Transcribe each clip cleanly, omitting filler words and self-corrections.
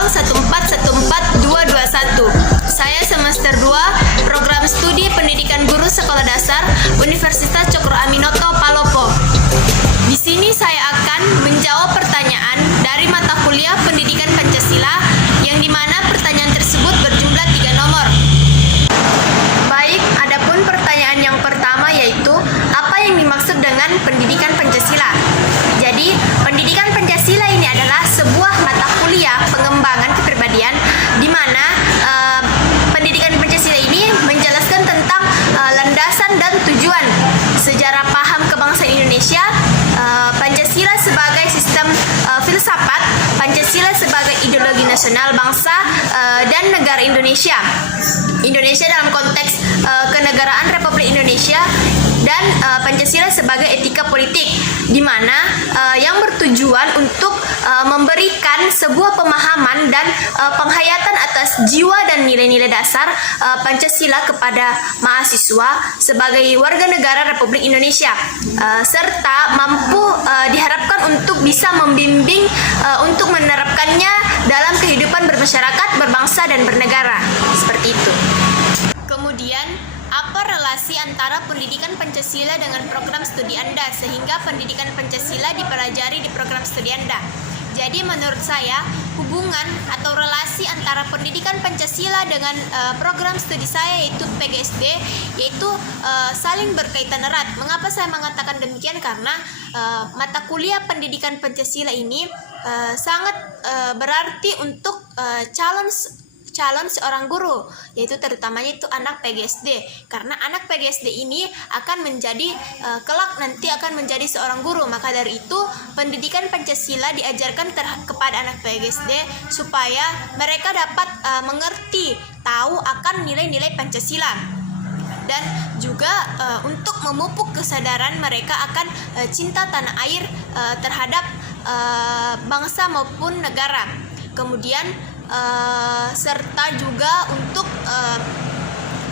cabang 1414221. Saya semester 2, program studi pendidikan guru sekolah dasar Universitas Cokro Aminoto Palopo. Di sini saya akan menjawab pertanyaan dari mata kuliah Pendidikan Pancasila yang dimana pertanyaan tersebut berjumlah 3 nomor. Baik, adapun pertanyaan yang pertama yaitu apa yang dimaksud dengan pendidikan Pancasila? Jadi, pendidikan Pancasila ini adalah sebuah mata kuliah pengembangan kepribadian di mana pendidikan Pancasila ini menjelaskan tentang landasan dan tujuan sejarah paham kebangsaan Indonesia, Pancasila sebagai sistem filsafat, Pancasila sebagai ideologi nasional bangsa dan negara Indonesia. Indonesia dalam konteks kenegaraan Republik Indonesia dan Pancasila sebagai etika politik, di mana yang bertujuan untuk memberikan sebuah pemahaman dan penghayatan atas jiwa dan nilai-nilai dasar Pancasila kepada mahasiswa sebagai warga negara Republik Indonesia, serta mampu diharapkan untuk bisa membimbing untuk menerapkannya dalam kehidupan bermasyarakat, berbangsa, dan bernegara. Seperti itu. Kemudian, apa relasi antara pendidikan Pancasila dengan program studi Anda sehingga pendidikan Pancasila dipelajari di program studi Anda? Jadi menurut saya, hubungan atau relasi antara pendidikan Pancasila dengan program studi saya yaitu PGSD yaitu saling berkaitan erat. Mengapa saya mengatakan demikian? Karena mata kuliah pendidikan Pancasila ini sangat berarti untuk calon seorang guru, yaitu terutamanya itu anak PGSD, karena anak PGSD ini akan menjadi kelak nanti akan menjadi seorang guru. Maka dari itu pendidikan Pancasila diajarkan kepada anak PGSD supaya mereka dapat mengerti, tahu akan nilai-nilai Pancasila, dan juga untuk memupuk kesadaran mereka akan cinta tanah air terhadap bangsa maupun negara. Kemudian serta juga untuk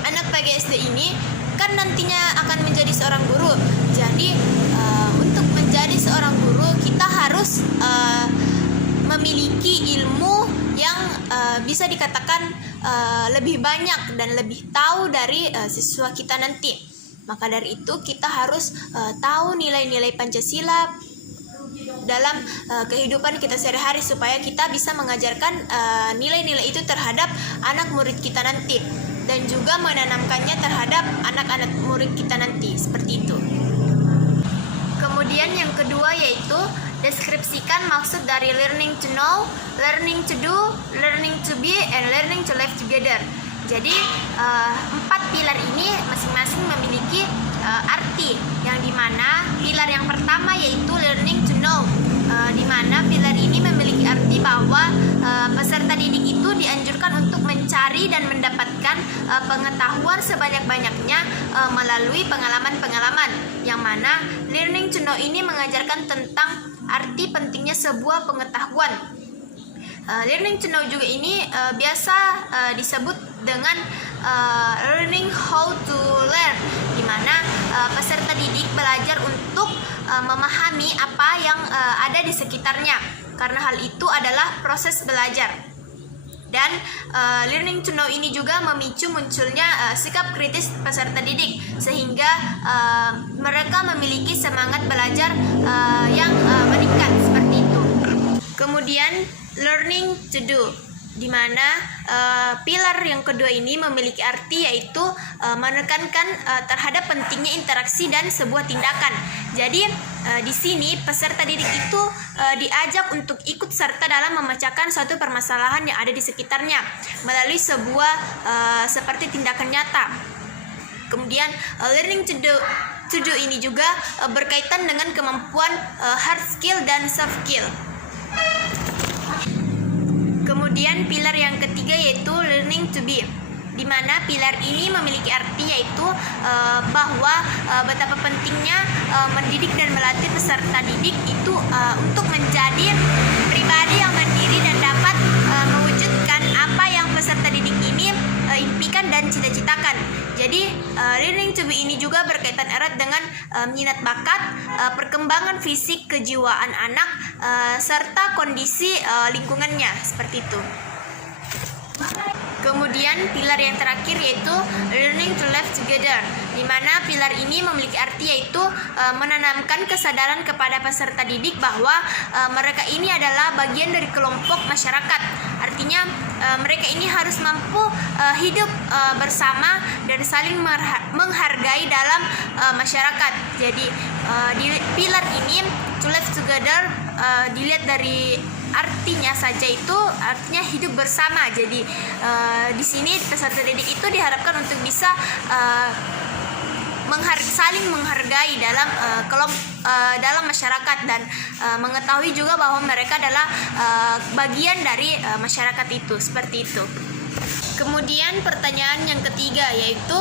anak PGSD ini kan nantinya akan menjadi seorang guru. Jadi untuk menjadi seorang guru kita harus memiliki ilmu yang bisa dikatakan lebih banyak dan lebih tahu dari siswa kita nanti. Maka dari itu kita harus tahu nilai-nilai Pancasila dalam kehidupan kita sehari-hari supaya kita bisa mengajarkan nilai-nilai itu terhadap anak murid kita nanti dan juga menanamkannya terhadap anak-anak murid kita nanti, seperti itu. Kemudian yang kedua yaitu deskripsikan maksud dari learning to know, learning to do, learning to be, and learning to live together. Jadi 4 pilar ini masing-masing memiliki arti, yang dimana pilar yang pertama yaitu learning to know, di mana pilar ini memiliki arti bahwa peserta didik itu dianjurkan untuk mencari dan mendapatkan pengetahuan sebanyak-banyaknya melalui pengalaman-pengalaman, yang mana learning to know ini mengajarkan tentang arti pentingnya sebuah pengetahuan. Learning to know juga ini biasa disebut dengan learning how to learn, di mana peserta didik belajar untuk memahami apa yang ada di sekitarnya, karena hal itu adalah proses belajar. Dan learning to know ini juga memicu munculnya sikap kritis peserta didik, sehingga mereka memiliki semangat belajar yang meningkat, seperti itu. Kemudian learning to do, di mana pilar yang kedua ini memiliki arti yaitu menekankan terhadap pentingnya interaksi dan sebuah tindakan. Jadi di sini peserta didik itu diajak untuk ikut serta dalam memecahkan suatu permasalahan yang ada di sekitarnya melalui sebuah seperti tindakan nyata. Kemudian learning to do ini juga berkaitan dengan kemampuan hard skill dan soft skill. Kemudian pilar yang ketiga yaitu learning to be, di mana pilar ini memiliki arti yaitu bahwa betapa pentingnya mendidik dan melatih peserta didik itu untuk menjadi pribadi yang mandiri dan dapat mewujudkan apa yang peserta didik ini impikan dan cita-citakan. Jadi learning to be ini juga berkaitan erat dengan minat bakat, perkembangan fisik kejiwaan anak, serta kondisi lingkungannya, seperti itu. Kemudian pilar yang terakhir yaitu learning to live together, di mana pilar ini memiliki arti yaitu menanamkan kesadaran kepada peserta didik bahwa mereka ini adalah bagian dari kelompok masyarakat. Artinya mereka ini harus mampu hidup bersama dan saling menghargai dalam masyarakat. Jadi di pilar ini to live together dilihat dari artinya saja, itu artinya hidup bersama. Jadi di sini peserta didik itu diharapkan untuk bisa saling menghargai dalam dalam masyarakat dan mengetahui juga bahwa mereka adalah bagian dari masyarakat itu, seperti itu. Kemudian pertanyaan yang ketiga yaitu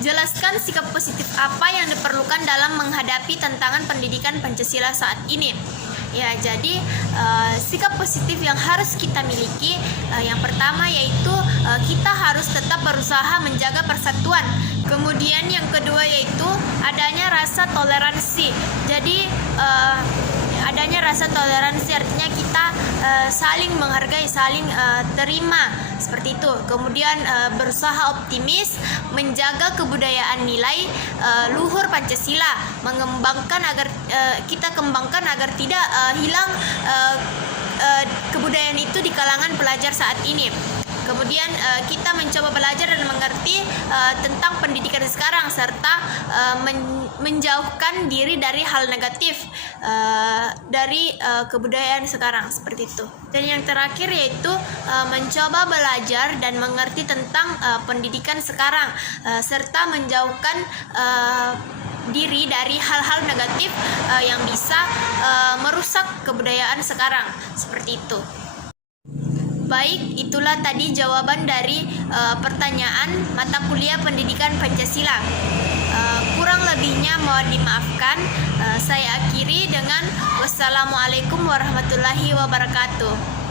jelaskan sikap positif apa yang diperlukan dalam menghadapi tantangan pendidikan Pancasila saat ini. Ya, jadi sikap positif yang harus kita miliki, yang pertama yaitu kita harus tetap berusaha menjaga persatuan. Kemudian yang kedua yaitu adanya rasa toleransi. Jadi adanya rasa toleransi artinya kita saling menghargai, saling terima, seperti itu. Kemudian berusaha optimis, menjaga kebudayaan nilai luhur Pancasila, mengembangkan agar kita kembangkan agar tidak hilang kebudayaan itu di kalangan pelajar saat ini. Kemudian kita mencoba belajar dan mengerti tentang pendidikan sekarang, serta menjauhkan diri dari hal negatif dari kebudayaan sekarang, seperti itu. Dan yang terakhir yaitu mencoba belajar dan mengerti tentang pendidikan sekarang, serta menjauhkan diri dari hal-hal negatif yang bisa merusak kebudayaan sekarang, seperti itu. Baik, itulah tadi jawaban dari pertanyaan mata kuliah pendidikan Pancasila. Kurang lebihnya mohon dimaafkan. Saya akhiri dengan wassalamualaikum warahmatullahi wabarakatuh.